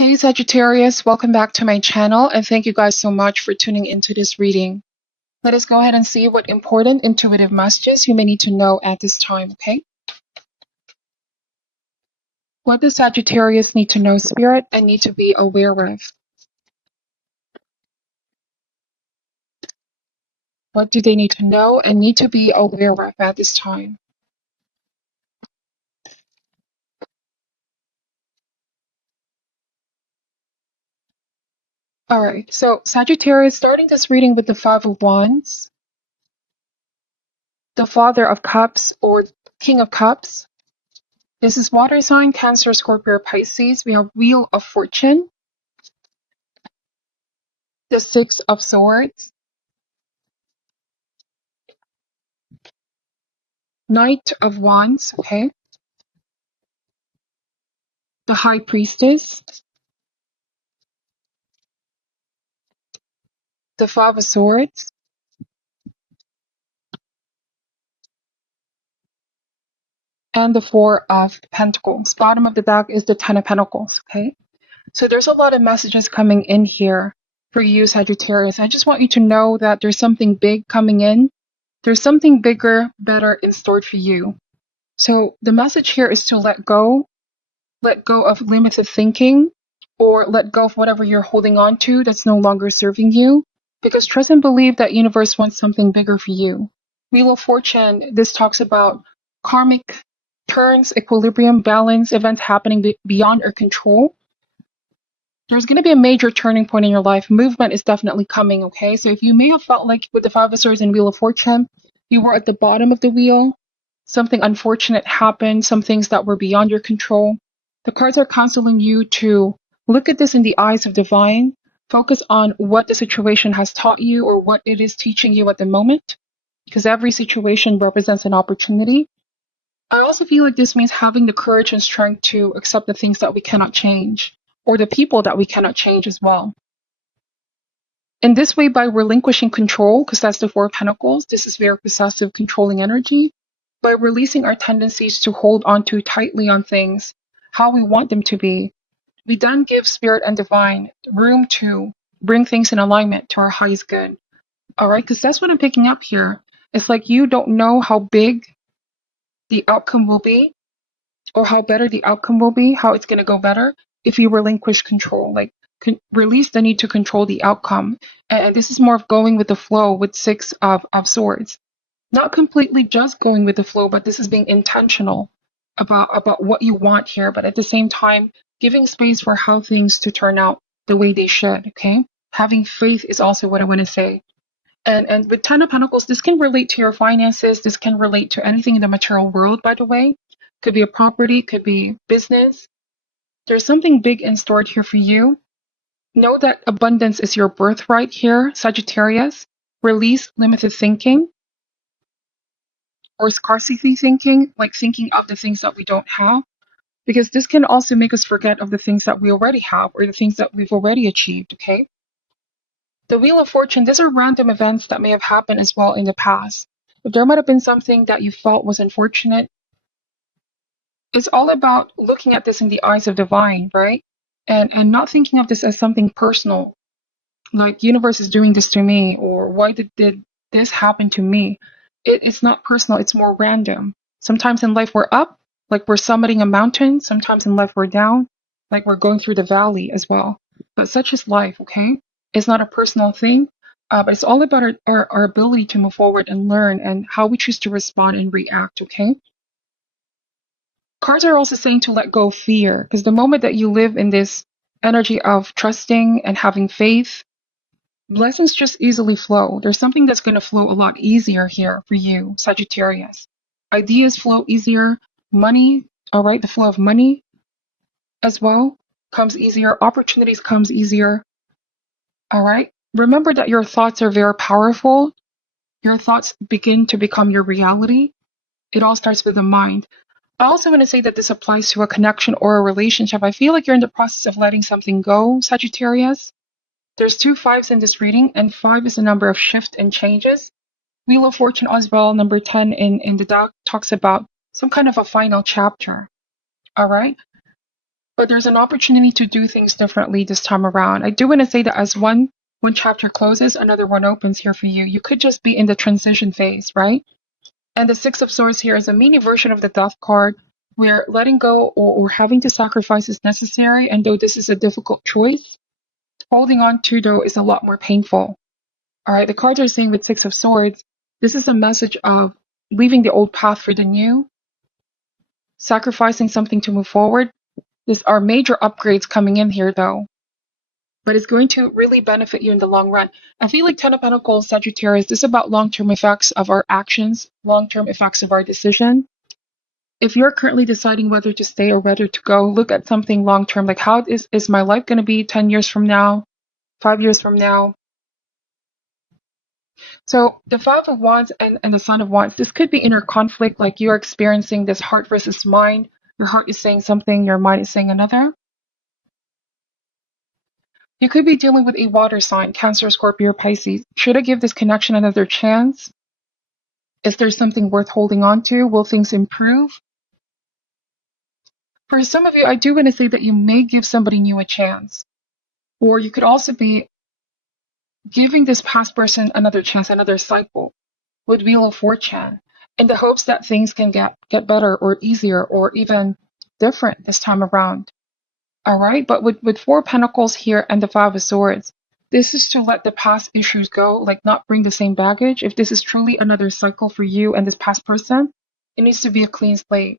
Hey Sagittarius, welcome back to my channel and thank you guys so much for tuning into this reading. Let us go ahead and see what important intuitive messages you may need to know at this time, okay? What does Sagittarius need to know, Spirit, and need to be aware of? What do they need to know and need to be aware of at this time? Alright, so Sagittarius, starting this reading with the Five of Wands, the Father of Cups or King of Cups. This is water sign, Cancer, Scorpio, Pisces. We have Wheel of Fortune, the Six of Swords, Knight of Wands, okay, the High Priestess, the Five of Swords, and the Four of Pentacles. Bottom of the deck is the Ten of Pentacles, okay? So there's a lot of messages coming in here for you, Sagittarius. I just want you to know that there's something big coming in. There's something bigger, better in store for you. So the message here is to let go of limited thinking, or let go of whatever you're holding on to that's no longer serving you, because trust and believe that universe wants something bigger for you. Wheel of Fortune, this talks about karmic turns, equilibrium, balance, events happening beyond our control. There's going to be a major turning point in your life. Movement is definitely coming, okay? So if you may have felt like with the Five of Swords and Wheel of Fortune, you were at the bottom of the wheel, something unfortunate happened, some things that were beyond your control. The cards are counseling you to look at this in the eyes of divine, focus on what the situation has taught you or what it is teaching you at the moment, because every situation represents an opportunity. I also feel like this means having the courage and strength to accept the things that we cannot change, or the people that we cannot change as well. In this way, by relinquishing control, because that's the Four of Pentacles, this is very possessive, controlling energy, by releasing our tendencies to hold on too tightly on things, how we want them to be, we then give spirit and divine room to bring things in alignment to our highest good. All right, because that's what I'm picking up here. It's like you don't know how big the outcome will be, or how better the outcome will be, how it's going to go better if you relinquish control, like release the need to control the outcome. And this is more of going with the flow with Six of Swords. Not completely just going with the flow, but this is being intentional about what you want here, but at the same time, giving space for how things to turn out the way they should, okay? Having faith is also what I want to say. And with Ten of Pentacles, this can relate to your finances. This can relate to anything in the material world, by the way. Could be a property, could be business. There's something big in store here for you. Know that abundance is your birthright here, Sagittarius. Release limited thinking or scarcity thinking, like thinking of the things that we don't have, because this can also make us forget of the things that we already have or the things that we've already achieved, okay? The Wheel of Fortune, these are random events that may have happened as well in the past. If there might have been something that you felt was unfortunate, it's all about looking at this in the eyes of divine, right? And not thinking of this as something personal, like universe is doing this to me, or why did this happen to me? It's not personal, it's more random. Sometimes in life we're up, like we're summiting a mountain. Sometimes in life we're down, like we're going through the valley as well. But such is life, okay? It's not a personal thing, but it's all about our ability to move forward and learn and how we choose to respond and react, okay? Cards are also saying to let go of fear, because the moment that you live in this energy of trusting and having faith, blessings just easily flow. There's something that's going to flow a lot easier here for you, Sagittarius. Ideas flow easier. Money, all right, the flow of money as well comes easier. Opportunities comes easier. All right. Remember that your thoughts are very powerful. Your thoughts begin to become your reality. It all starts with the mind. I also want to say that this applies to a connection or a relationship. I feel like you're in the process of letting something go, Sagittarius. There's two fives in this reading, and 5 is a number of shift and changes. Wheel of Fortune as well, number 10 in the deck, talks about some kind of a final chapter. All right? but there's an opportunity to do things differently this time around. I do want to say that as one chapter closes, another one opens here for you. You could just be in the transition phase, right? And the Six of Swords here is a mini version of the Death card, where letting go or having to sacrifice is necessary. And though this is a difficult choice, holding on to, though, is a lot more painful. All right, the cards are saying with Six of Swords, this is a message of leaving the old path for the new, sacrificing something to move forward. These are major upgrades coming in here, though, but it's going to really benefit you in the long run. I feel like Ten of Pentacles, Sagittarius, this is about long-term effects of our actions, long-term effects of our decision. If you're currently deciding whether to stay or whether to go, look at something long-term, like how is my life going to be 10 years from now, 5 years from now? So the Five of Wands and the Sun of Wands, this could be inner conflict, like you're experiencing this heart versus mind. Your heart is saying something, your mind is saying another. You could be dealing with a water sign, Cancer, Scorpio, Pisces. Should I give this connection another chance? Is there something worth holding on to? Will things improve? For some of you, I do want to say that you may give somebody new a chance. Or you could also be giving this past person another chance, another cycle with Wheel of Fortune, in the hopes that things can get better or easier or even different this time around. All right, but with Four Pentacles here and the Five of Swords, this is to let the past issues go, like not bring the same baggage. If this is truly another cycle for you and this past person, it needs to be a clean slate.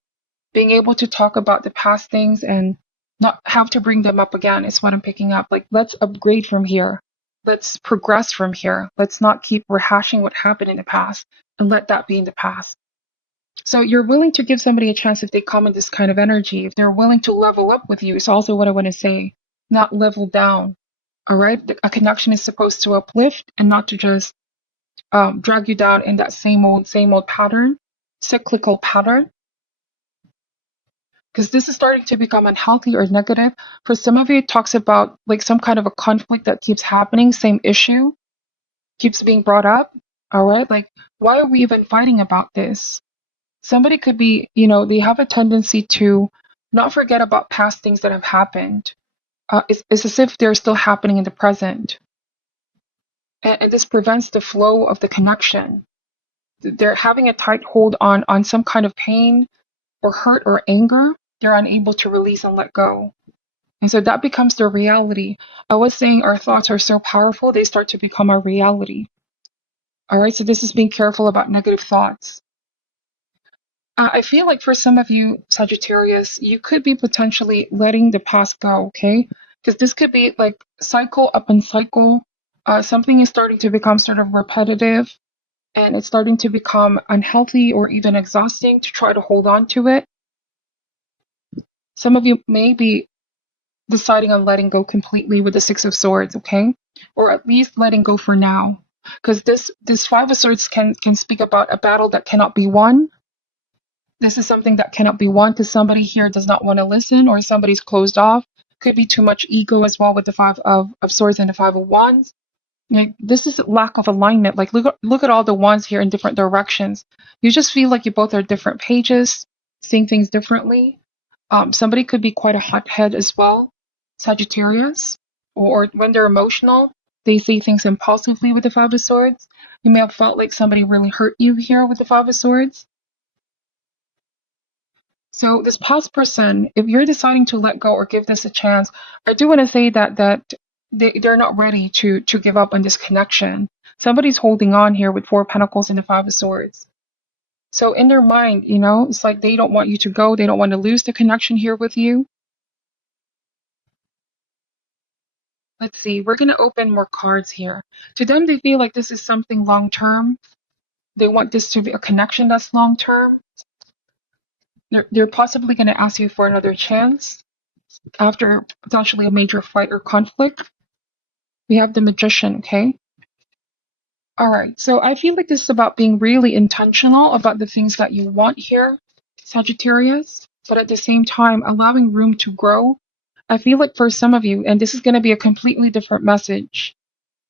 Being able to talk about the past things and not have to bring them up again is what I'm picking up. Like, let's upgrade from here. Let's progress from here. Let's not keep rehashing what happened in the past and let that be in the past. So you're willing to give somebody a chance if they come in this kind of energy. If they're willing to level up with you, is also what I want to say, not level down. All right? A connection is supposed to uplift and not to just drag you down in that same old pattern, cyclical pattern. Because this is starting to become unhealthy or negative. For some of you, it talks about like some kind of a conflict that keeps happening, same issue, keeps being brought up. All right? Like, why are we even fighting about this? Somebody could be, they have a tendency to not forget about past things that have happened. It's as if they're still happening in the present. And this prevents the flow of the connection. They're having a tight hold on some kind of pain or hurt or anger. They're unable to release and let go. And so that becomes their reality. I was saying our thoughts are so powerful, they start to become our reality. All right, so this is being careful about negative thoughts. I feel like for some of you, Sagittarius, you could be potentially letting the past go, okay? Because this could be like cycle up and cycle. Something is starting to become sort of repetitive and it's starting to become unhealthy or even exhausting to try to hold on to it. Some of you may be deciding on letting go completely with the Six of Swords, okay? Or at least letting go for now. Because this Five of Swords can speak about a battle that cannot be won. This is something that cannot be won because somebody here does not want to listen or somebody's closed off. Could be too much ego as well with the Five of Swords and the Five of Wands. Like, this is lack of alignment. Like, look at all the wands here in different directions. You just feel like you both are different pages, seeing things differently. Somebody could be quite a hothead as well, Sagittarius, or when they're emotional, they say things impulsively with the Five of Swords. You may have felt like somebody really hurt you here with the Five of Swords. So this past person, if you're deciding to let go or give this a chance, I do want to say that they're not ready to give up on this connection. Somebody's holding on here with Four of Pentacles and the Five of Swords. So in their mind, it's like they don't want you to go. They don't want to lose the connection here with you. Let's see. We're going to open more cards here. To them, they feel like this is something long-term. They want this to be a connection that's long-term. They're possibly going to ask you for another chance after potentially a major fight or conflict. We have the Magician, okay? All right, so I feel like this is about being really intentional about the things that you want here, Sagittarius, but at the same time, allowing room to grow. I feel like for some of you, and this is going to be a completely different message,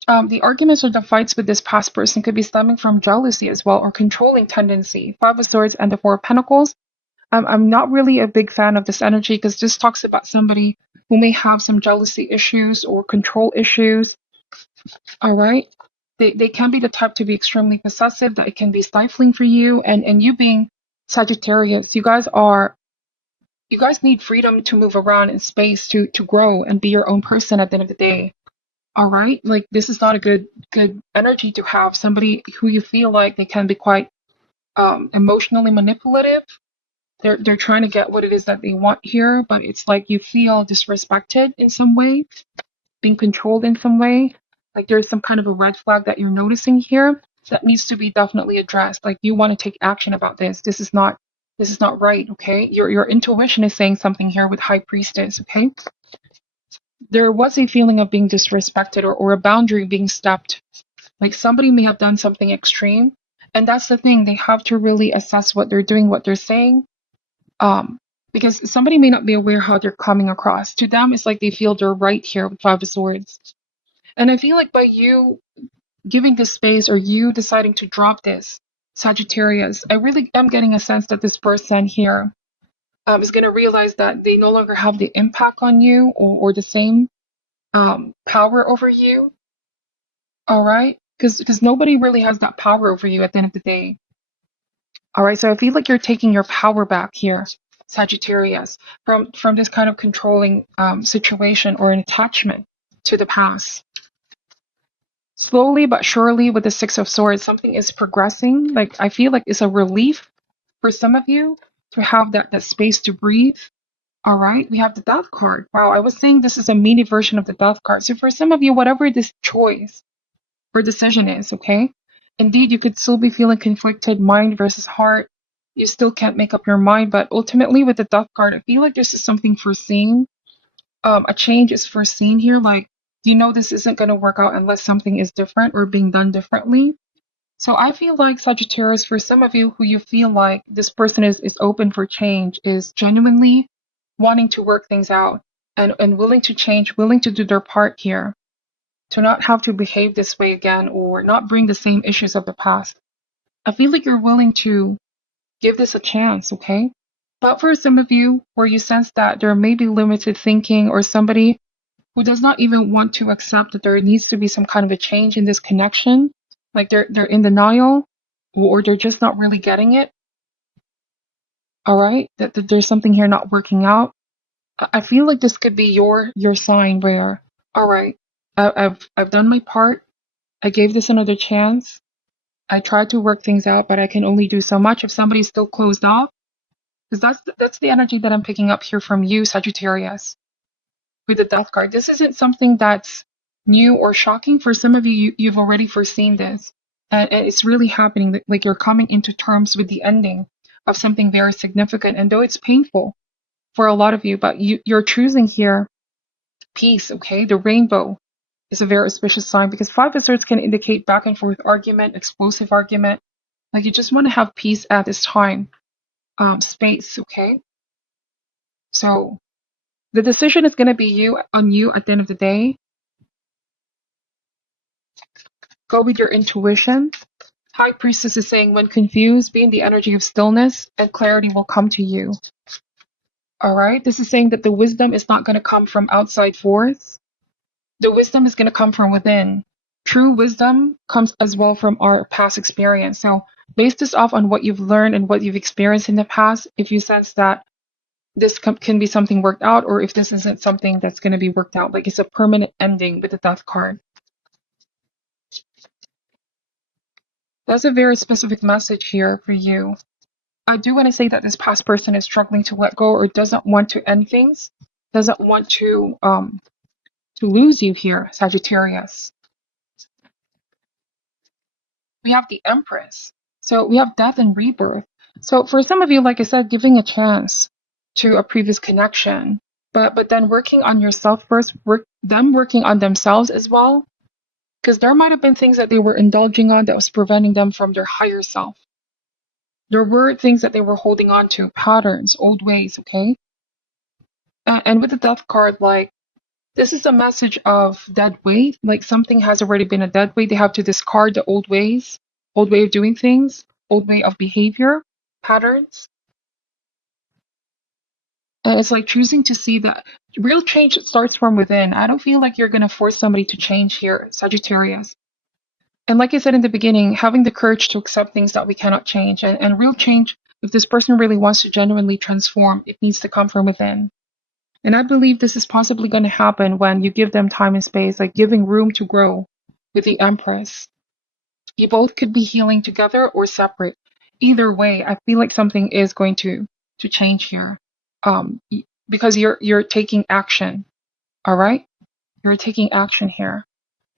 the arguments or the fights with this past person could be stemming from jealousy as well or controlling tendency. Five of Swords and the Four of Pentacles. I'm not really a big fan of this energy because this talks about somebody who may have some jealousy issues or control issues. All right. They can be the type to be extremely possessive, that it can be stifling for you. And you being Sagittarius, you guys need freedom to move around in space to grow and be your own person at the end of the day. All right. Like this is not a good energy to have somebody who you feel like they can be quite emotionally manipulative. They're trying to get what it is that they want here, but it's like you feel disrespected in some way, being controlled in some way. Like there's some kind of a red flag that you're noticing here that needs to be definitely addressed. Like you want to take action about this. This is not right, okay? Your intuition is saying something here with High Priestess, okay? There was a feeling of being disrespected or a boundary being stepped. Like somebody may have done something extreme. And that's the thing, they have to really assess what they're doing, what they're saying. Because somebody may not be aware how they're coming across. To them, it's like they feel they're right here with Five of Swords. And I feel like by you giving this space or you deciding to drop this, Sagittarius, I really am getting a sense that this person here is going to realize that they no longer have the impact on you or the same power over you. All right? Because nobody really has that power over you at the end of the day. All right, so I feel like you're taking your power back here, Sagittarius, from this kind of controlling situation or an attachment to the past. Slowly but surely, with the Six of Swords, something is progressing. Like I feel like it's a relief for some of you to have that space to breathe. All right, we have the Death card. Wow, I was saying this is a mini version of the Death card. So for some of you, whatever this choice or decision is, okay, indeed, you could still be feeling conflicted, mind versus heart. You still can't make up your mind, but ultimately with the Death card, I feel like this is something foreseen. A change is foreseen here. Like, you know, this isn't going to work out unless something is different or being done differently. So I feel like Sagittarius, for some of you who you feel like this person is open for change, is genuinely wanting to work things out and willing to change, willing to do their part here, to not have to behave this way again or not bring the same issues of the past. I feel like you're willing to give this a chance, okay? But for some of you where you sense that there may be limited thinking or somebody who does not even want to accept that there needs to be some kind of a change in this connection, like they're in denial or they're just not really getting it, all right? That there's something here not working out. I feel like this could be your sign where, all right, I've done my part. I gave this another chance. I tried to work things out, but I can only do so much if somebody's still closed off. Because that's the energy that I'm picking up here from you, Sagittarius, with the Death card. This isn't something that's new or shocking. For some of you, you've already foreseen this. And it's really happening. Like you're coming into terms with the ending of something very significant. And though it's painful for a lot of you, but you're choosing here peace, okay? The rainbow is a very auspicious sign because Five of Swords can indicate back and forth argument, explosive argument. Like you just want to have peace at this time, space, okay? So the decision is going to be on you at the end of the day. Go with your intuition. High Priestess is saying, when confused, be in the energy of stillness and clarity will come to you. All right? This is saying that the wisdom is not going to come from outside force. The wisdom is going to come from within. True wisdom comes as well from our past experience. So base this off on what you've learned and what you've experienced in the past. If you sense that this can be something worked out, or if this isn't something that's going to be worked out, like it's a permanent ending with the Death card. That's a very specific message here for you. I do want to say that this past person is struggling to let go or doesn't want to end things, doesn't want to lose you here, Sagittarius. We have the Empress. So we have death and rebirth. So for some of you, like I said, giving a chance to a previous connection, but then working on yourself first, them working on themselves as well, because there might have been things that they were indulging on that was preventing them from their higher self. There were things that they were holding on to, patterns, old ways, okay? And with the Death card, like, this is a message of dead weight. Like something has already been a dead weight. They have to discard the old ways, old way of doing things, old way of behavior, patterns. And it's like choosing to see that real change starts from within. I don't feel like you're going to force somebody to change here, Sagittarius. And like I said in the beginning, having the courage to accept things that we cannot change. And real change, if this person really wants to genuinely transform, it needs to come from within. And I believe this is possibly going to happen when you give them time and space, like giving room to grow with the Empress. You both could be healing together or separate. Either way, I feel like something is going to change here. Because you're taking action. All right? You're taking action here.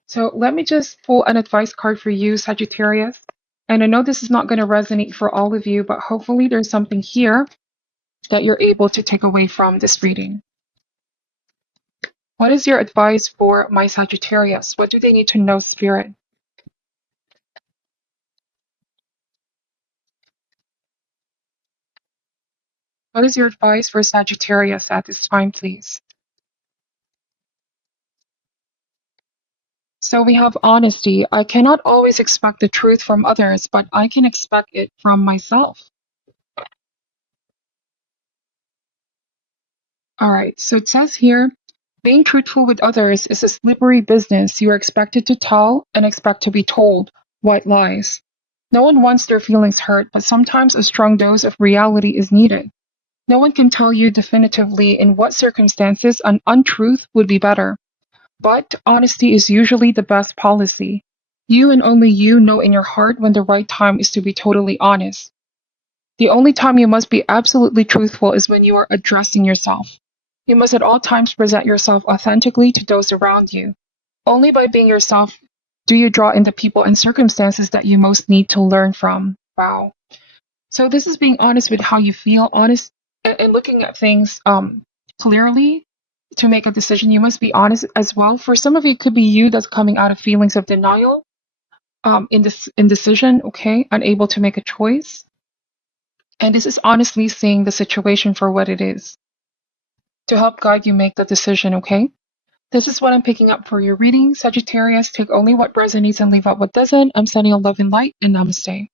So let me just pull an advice card for you, Sagittarius. And I know this is not going to resonate for all of you, but hopefully there's something here that you're able to take away from this reading. What is your advice for my Sagittarius? What do they need to know, Spirit? What is your advice for Sagittarius at this time, please? So we have honesty. I cannot always expect the truth from others, but I can expect it from myself. All right, so it says here, being truthful with others is a slippery business. You are expected to tell and expect to be told white lies. No one wants their feelings hurt, but sometimes a strong dose of reality is needed. No one can tell you definitively in what circumstances an untruth would be better, but honesty is usually the best policy. You and only you know in your heart when the right time is to be totally honest. The only time you must be absolutely truthful is when you are addressing yourself. You must at all times present yourself authentically to those around you. Only by being yourself do you draw in the people and circumstances that you most need to learn from. Wow. So this is being honest with how you feel, honest and looking at things clearly to make a decision. You must be honest as well. For some of you, it could be you that's coming out of feelings of denial, indecision, okay, unable to make a choice. And this is honestly seeing the situation for what it is to help guide you make the decision, okay? This is what I'm picking up for your reading. Sagittarius, take only what resonates and leave out what doesn't. I'm sending a love and light, and namaste.